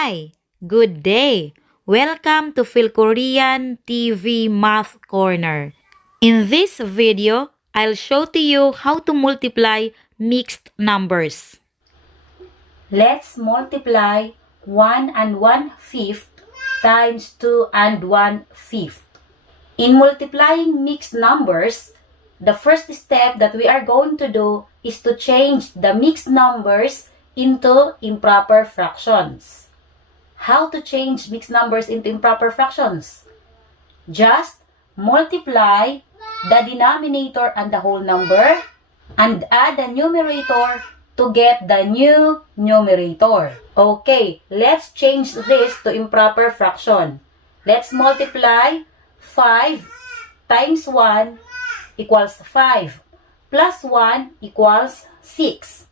Hi, good day. Welcome to PhilKorean TV Math Corner. In this video, I'll show to you how to multiply mixed numbers. Let's multiply 1 and 1/5 times 2 and 1/5. In multiplying mixed numbers, the first step that we are going to do is to change the mixed numbers into improper fractions. How to change mixed numbers into improper fractions? Just multiply the denominator and the whole number and add the numerator to get the new numerator. Okay, let's change this to improper fraction. Let's multiply 5 times 1 equals 5 plus 1 equals 6.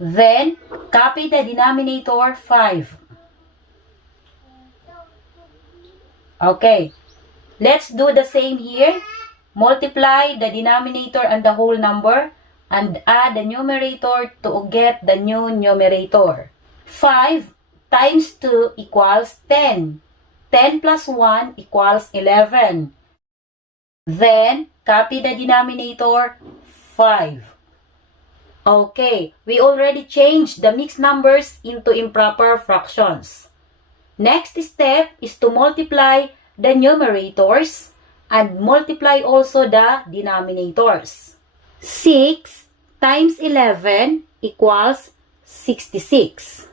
Then, copy the denominator 5. Okay, let's do the same here. Multiply the denominator and the whole number and add the numerator to get the new numerator. 5 times 2 equals 10. 10 plus 1 equals 11. Then, copy the denominator 5. Okay, we already changed the mixed numbers into improper fractions. Next step is to multiply the numerators and multiply also the denominators. 6 times 11 equals 66.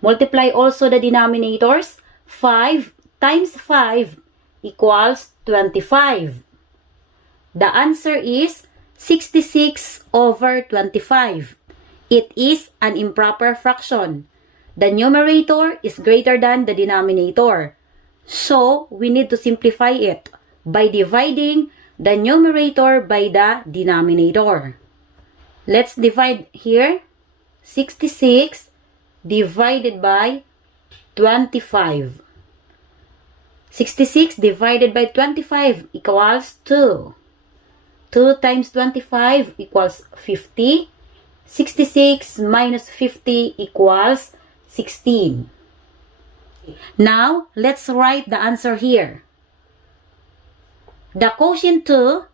Multiply also the denominators. 5 times 5 equals 25. The answer is 66 over 25. It is an improper fraction. The numerator is greater than the denominator. So, we need to simplify it by dividing the numerator by the denominator. Let's divide here. 66 divided by 25. 66 divided by 25 equals 2. 2 times 25 equals 50. 66 minus 50 equals 16. Now, let's write the answer here. The quotient 2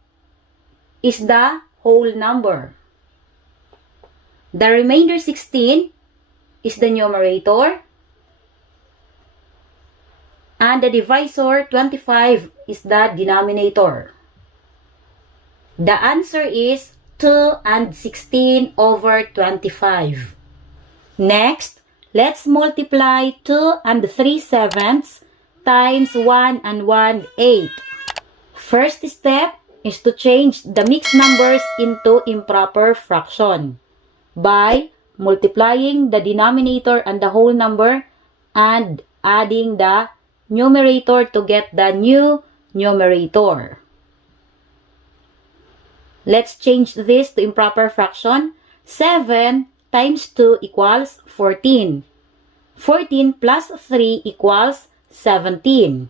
is the whole number. The remainder 16 is the numerator. And the divisor 25 is the denominator. The answer is 2 and 16 over 25. Next, let's multiply 2 and 3/7 times 1 and 1/8. First step is to change the mixed numbers into improper fraction by multiplying the denominator and the whole number and adding the numerator to get the new numerator. Let's change this to improper fraction. 7 times 2 equals 14. 14 plus 3 equals 17.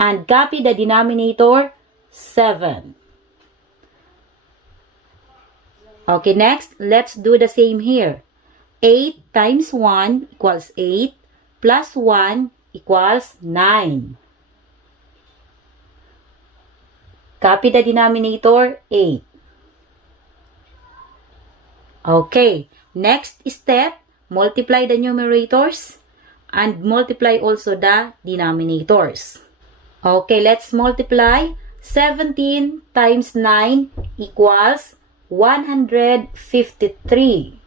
And copy the denominator 7. Okay, next, let's do the same here. 8 times 1 equals 8 plus 1 equals 9. Copy the denominator 8. Okay, next step, multiply the numerators and multiply also the denominators. Okay, let's multiply. 17 times 9 equals 153.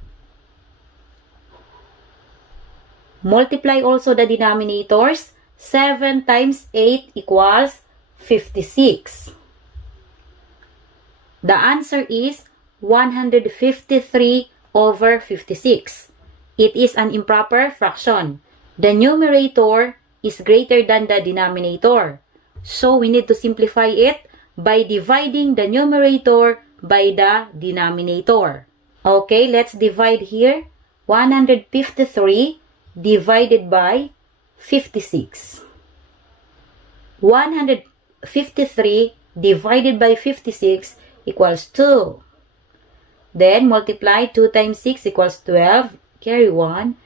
Multiply also the denominators. 7 times 8 equals 56. The answer is 153 over 56. It is an improper fraction. The numerator is greater than the denominator. So, we need to simplify it by dividing the numerator by the denominator. Okay, let's divide here. 153 divided by 56. 153 divided by 56 equals 2. Then multiply 2 times 6 equals 12. Carry 1.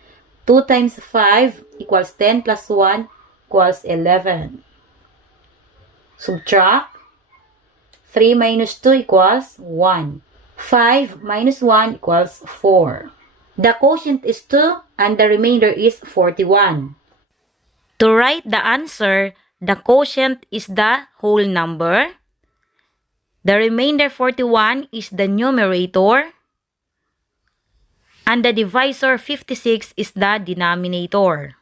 2 times 5 equals 10 plus 1 equals 11. Subtract. 3 minus 2 equals 1. 5 minus 1 equals 4. The quotient is 2 and the remainder is 41. To write the answer, the quotient is the whole number. The remainder 41 is the numerator. And the divisor 56 is the denominator.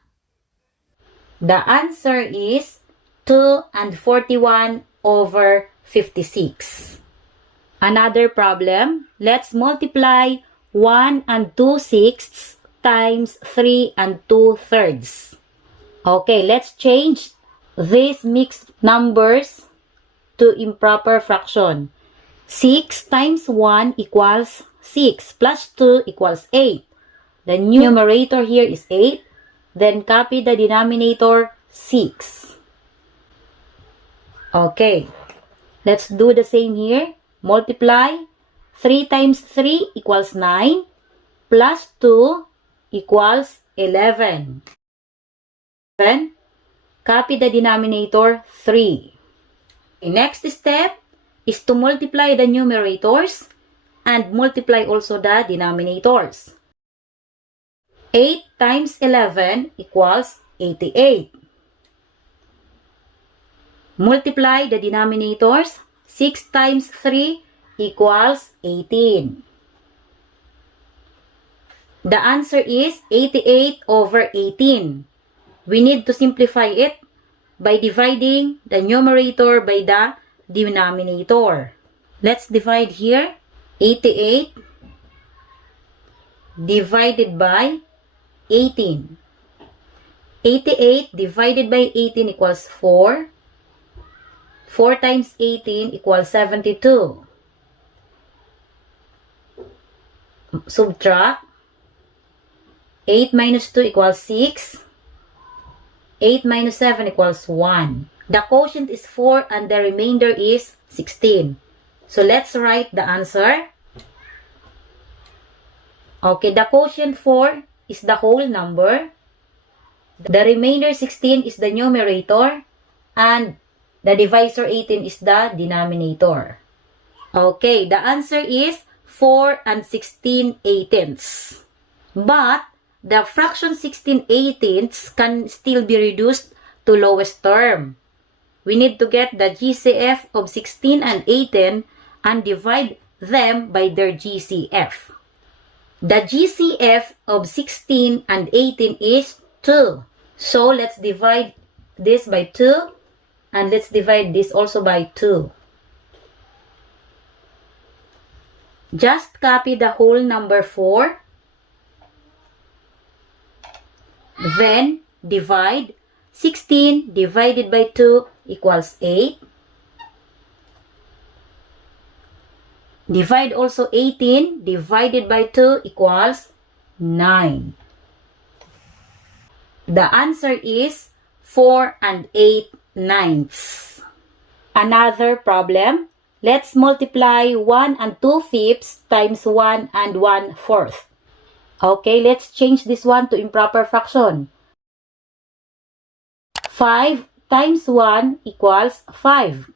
The answer is 2 and 41 over 56. Another problem, let's multiply 1 and 2/6 times 3 and 2/3. Okay, let's change these mixed numbers to improper fraction. 6 times 1 equals 6 plus 2 equals 8. The numerator here is 8. Then copy the denominator 6. Okay, let's do the same here. Multiply 3 times 3 equals 9 plus 2 equals 11. Then copy the denominator 3. The next step is to multiply the numerators and multiply also the denominators. 8 times 11 equals 88. Multiply the denominators. 6 times 3 equals 18. The answer is 88 over 18. We need to simplify it by dividing the numerator by the denominator. Let's divide here. 88 divided by 18. 88 divided by 18 equals 4. 4 times 18 equals 72. Subtract. 8 minus 2 equals 6. 8 minus 7 equals 1. The quotient is 4 and the remainder is 16. So let's write the answer. Okay, the quotient 4 is the whole number. The remainder 16 is the numerator. And the divisor 18 is the denominator. Okay, the answer is 4 and 16/18. But the fraction 16/18 can still be reduced to lowest term. We need to get the GCF of 16 and 18 and divide them by their GCF. The GCF of 16 and 18 is 2. So let's divide this by 2 and let's divide this also by 2. Just copy the whole number 4. Then divide. 16 divided by 2 equals 8. Divide also 18 divided by 2 equals 9. The answer is 4 and 8/9. Another problem. Let's multiply 1 and 2/5 times 1 and 1/4. Okay, let's change this one to improper fraction. 5 times 1 equals 5.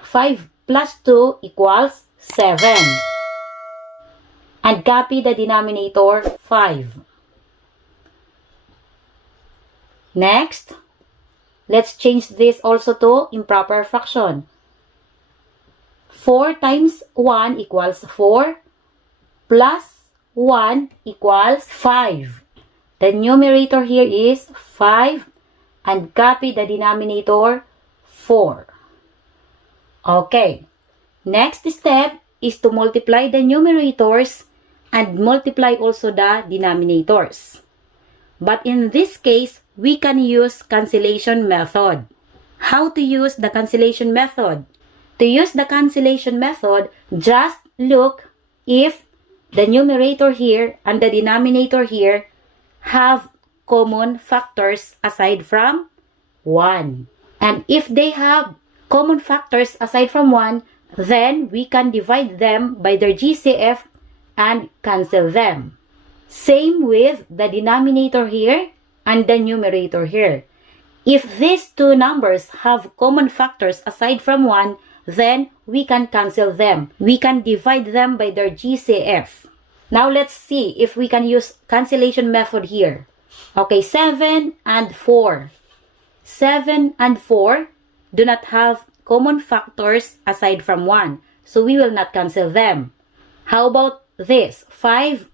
5 plus 2 equals 7. And copy the denominator 5. Next, let's change this also to improper fraction. 4 times 1 equals 4 plus 1 equals 5. The numerator here is 5 and copy the denominator 4. Okay. Next step is to multiply the numerators and multiply also the denominators. But in this case, we can use cancellation method. How to use the cancellation method? To use the cancellation method, just look if the numerator here and the denominator here have common factors aside from 1. And if they have common factors aside from 1, then we can divide them by their GCF and cancel them. Same with the denominator here and the numerator here. If these two numbers have common factors aside from 1, then we can cancel them. We can divide them by their GCF. Now let's see if we can use cancellation method here. Okay, 7 and 4. 7 and 4 do not have common factors aside from 1. So we will not cancel them. How about this? 5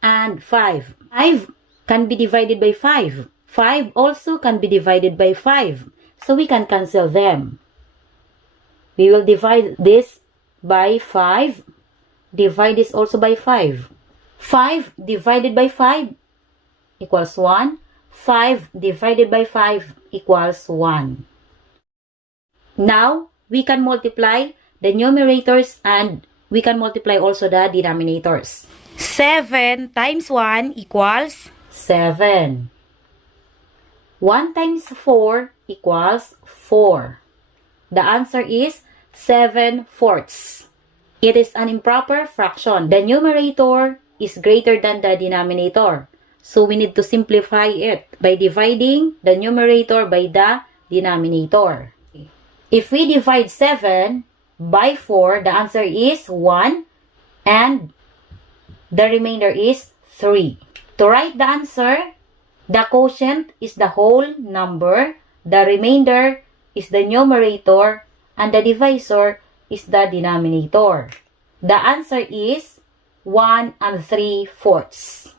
and 5. 5 can be divided by 5. 5 also can be divided by 5. So we can cancel them. We will divide this by 5. Divide this also by 5. 5 divided by 5 equals 1. 5 divided by 5 equals 1. Now, we can multiply the numerators and we can multiply also the denominators. 7 times 1 equals 7. 1 times 4 equals 4. The answer is 7/4. It is an improper fraction. The numerator is greater than the denominator. So we need to simplify it by dividing the numerator by the denominator. If we divide 7 by 4, the answer is 1 and the remainder is 3. To write the answer, the quotient is the whole number, the remainder is the numerator, and the divisor is the denominator. The answer is 1 3/4.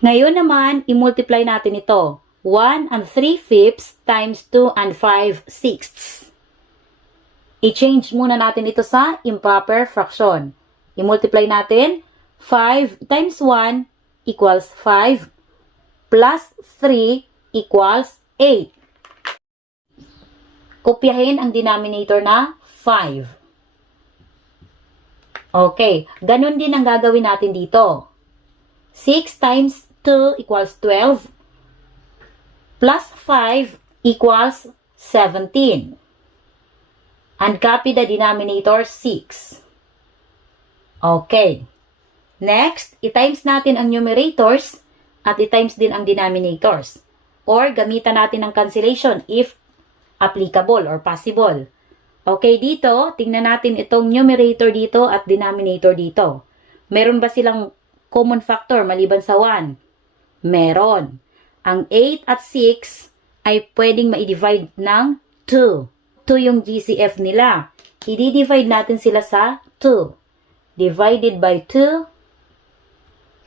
Ngayon naman, i-multiply natin ito. 1 3/5 times 2 5/6. I-change muna natin ito sa improper fraction. I-multiply natin. 5 times 1 equals 5 plus 3 equals 8. Kopyahin ang denominator na 5. Okay, ganun din ang gagawin natin dito. 6 times 2 equals 12 plus 5 equals 17. And copy the denominator 6. Okay. Next, i-times natin ang numerators at i-times din ang denominators. Or gamitan natin ang cancellation if applicable or possible. Okay, dito, tingnan natin itong numerator dito at denominator dito. Meron ba silang common factor maliban sa 1? Meron. Ang 8 at 6 ay pwedeng ma-divide ng 2. 2 yung GCF nila. I-divide natin sila sa 2. Divided by 2.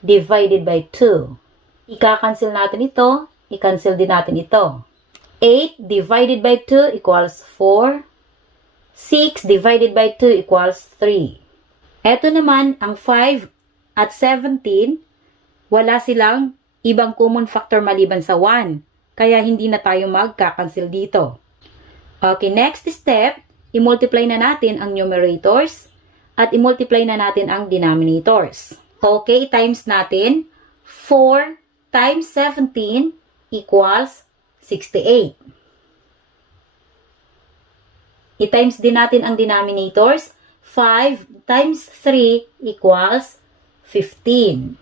Divided by 2. Ika-cancel natin ito. I-cancel din natin ito. 8 divided by 2 equals 4. 6 divided by 2 equals 3. Ito naman, ang 5 at 17, wala silang ibang common factor maliban sa 1. Kaya hindi na tayo magka-cancel dito. Okay, next step, i-multiply na natin ang numerators at i-multiply na natin ang denominators. Okay, times natin. 4 times 17 equals 68. I-times din natin ang denominators. 5 times 3 equals 15.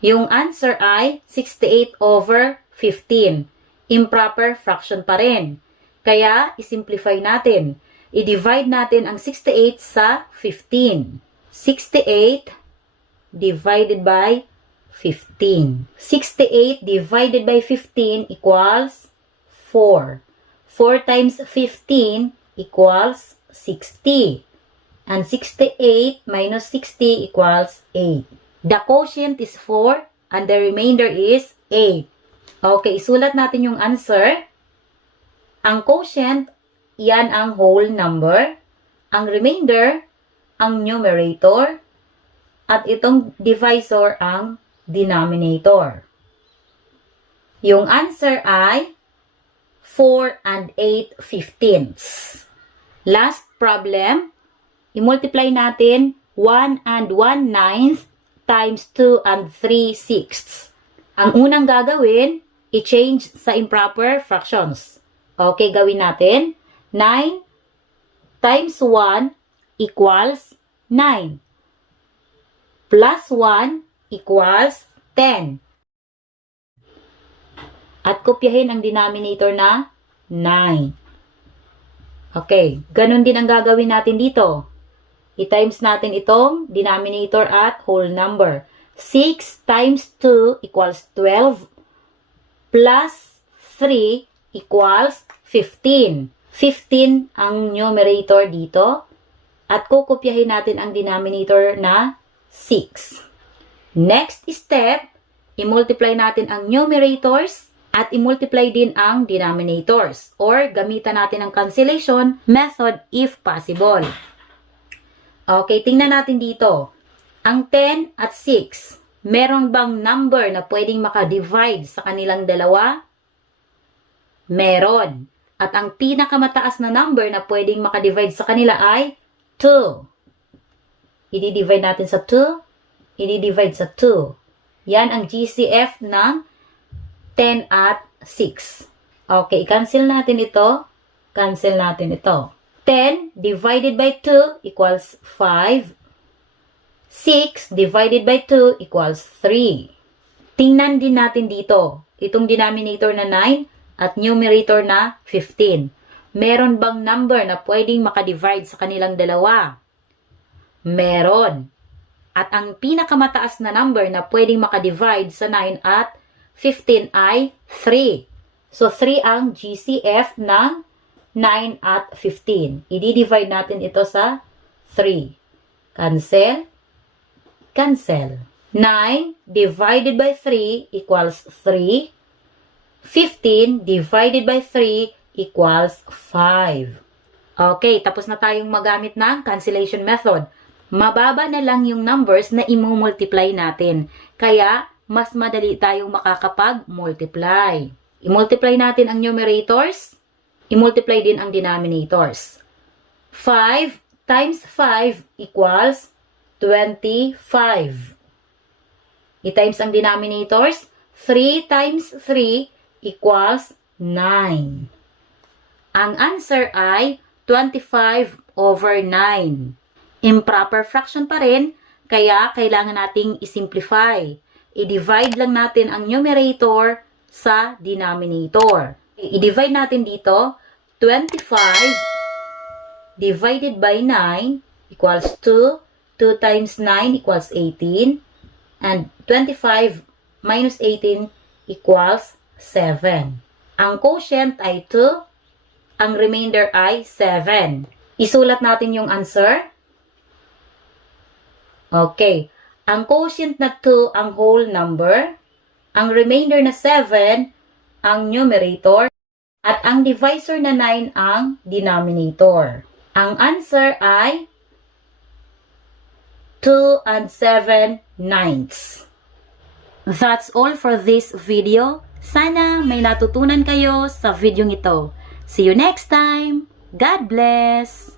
Yung answer ay 68 over 15. Improper fraction pa rin. Kaya, isimplify natin. I-divide natin ang 68 sa 15. 68 divided by 15. 68 divided by 15 equals 4. 4 times 15 equals 60. And 68 minus 60 equals 8. The quotient is 4 and the remainder is 8. Okay, isulat natin yung answer. Ang quotient, yan ang whole number. Ang remainder, ang numerator. At itong divisor, ang denominator. Yung answer ay 4 and 8/15. Last problem, i-multiply natin 1 and 1/9 times 2 and 3/6. Ang unang gagawin, i-change sa improper fractions. Okay, gawin natin. 9 times 1 equals 9. Plus 1 equals 10. At kopyahin ang denominator na 9. Okay, ganun din ang gagawin natin dito. I-times natin itong denominator at whole number. 6 times 2 equals 12 plus 3 equals 15. 15 ang numerator dito. At kukopyahin natin ang denominator na 6. Next step, i-multiply natin ang numerators at i-multiply din ang denominators or gamitan natin ang cancellation method if possible. Okay, tingnan natin dito. Ang 10 at 6, meron bang number na pwedeng makadivide sa kanilang dalawa? Meron. At ang pinakamataas na number na pwedeng makadivide sa kanila ay 2. I-divide natin sa 2. I-divide sa 2. Yan ang GCF ng 10 at 6. Okay, cancel natin ito. Cancel natin ito. 10 divided by 2 equals 5. 6 divided by 2 equals 3. Tingnan din natin dito. Itong denominator na 9 at numerator na 15. Meron bang number na pwedeng makadivide sa kanilang dalawa? Meron. At ang pinakamataas na number na pwedeng makadivide sa 9 at 15 ay 3. So, 3 ang GCF ng 9 at 15. I-divide natin ito sa 3. Cancel. Cancel. 9 divided by 3 equals 3. 15 divided by 3 equals 5. Okay, tapos na tayong magamit ng cancellation method. Mababa na lang yung numbers na i-multiply natin. Kaya, mas madali tayong makakapag-multiply. I-multiply natin ang numerators, i-multiply din ang denominators. 5 times 5 equals 25. I-times ang denominators, 3 times 3 equals 9. Ang answer ay 25 over 9. Improper fraction pa rin, kaya kailangan nating isimplify. I-divide lang natin ang numerator sa denominator. I-divide natin dito, 25 divided by 9 equals 2. 2 times 9 equals 18. And 25 minus 18 equals 7. Ang quotient ay 2. Ang remainder ay 7. Isulat natin yung answer. Okay. Ang quotient na 2 ang whole number, ang remainder na 7 ang numerator, at ang divisor na 9 ang denominator. Ang answer ay 2 and 7 ninths. That's all for this video. Sana may natutunan kayo sa video ito. See you next time. God bless!